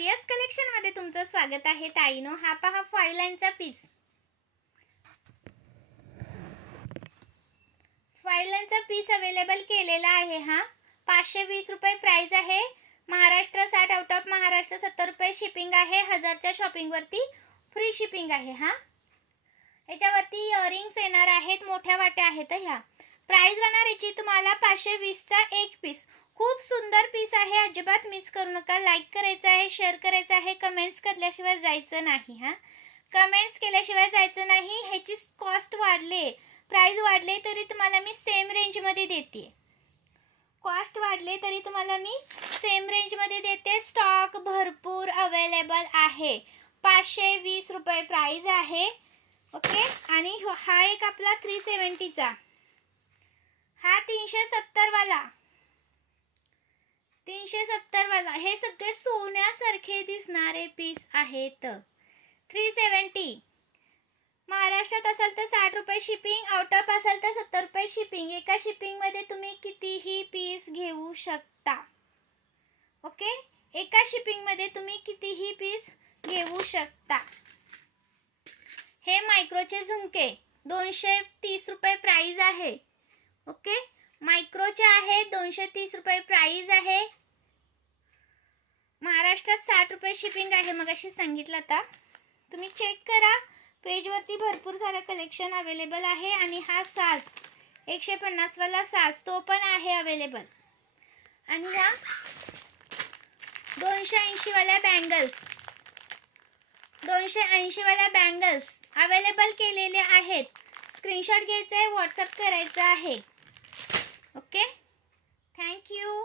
Yes collection मध्ये तुमचं स्वागत आहे ताईनो. हा पहा फाइव लाईनचा पीस. फाइव लाईनचा पीस अवेलेबल केलेला आहे. हा 520 रुपये प्राइस आहे. महाराष्ट्र 60, आउट ऑफ महाराष्ट्र 70 रुपये शिपिंग आहे. 1000च्या शॉपिंग वरती फ्री शिपिंग आहे. हा याच्यावरती इयरिंग्स येणार आहेत, मोठ्या वाट्या आहेत. ह्या प्राइस राहणार याची तुम्हाला 520 चा एक पीस. खूप सुंदर पीस आहे, अजिबात मिस करू नका. लाईक करायचं आहे, शेअर करायचं आहे, कमेंट्स केल्याशिवाय जायचं नाही. हा कमेंट्स केल्याशिवाय जायचं नाही. ह्याची कॉस्ट वाढले, प्राइस वाढले तरी तुम्हाला मी सेम रेंज मध्ये देते. कॉस्ट वाढले तरी तुम्हाला मी सेम रेंज मध्ये देते. स्टॉक भरपूर अवेलेबल आहे. 520 रुपये प्राइस आहे. ओके. आणि हा एक आपला 370 चा, हा 370 वाला, 370 वाला. हे सगळे सोन्यासारखे दिसणारे पीस आहेत. 370. महाराष्ट्रात असाल तर 60 रुपये शिपिंग, आउट ऑफ असाल तर 70 रुपये शिपिंग. एका शिपिंग मध्ये तुम्ही कितीही पीस घेऊ शकता. ओके. एका शिपिंग मध्ये तुम्ही कितीही पीस घेऊ शकता. हे मायक्रोचे झुमके 230 रुपये प्राइस आहे. ओके. मायक्रोचे आहे, 230 रुपये प्राइस आहे. महाराष्ट्रात 60 रुपये शिपिंग आहे. मग अशी सांगितलं. आता तुम्ही चेक करा, पेजवरती भरपूर सारं कलेक्शन अवेलेबल आहे. आणि हा साज 150 वाला साज तो पण आहे अवेलेबल. आणि या 280 वाल्या बँगल्स, 280 वाल्या बँगल्स अवेलेबल केलेले आहेत. स्क्रीनशॉट घ्यायचा आहे, व्हॉट्सअप करायचा आहे. ओके. Thank you.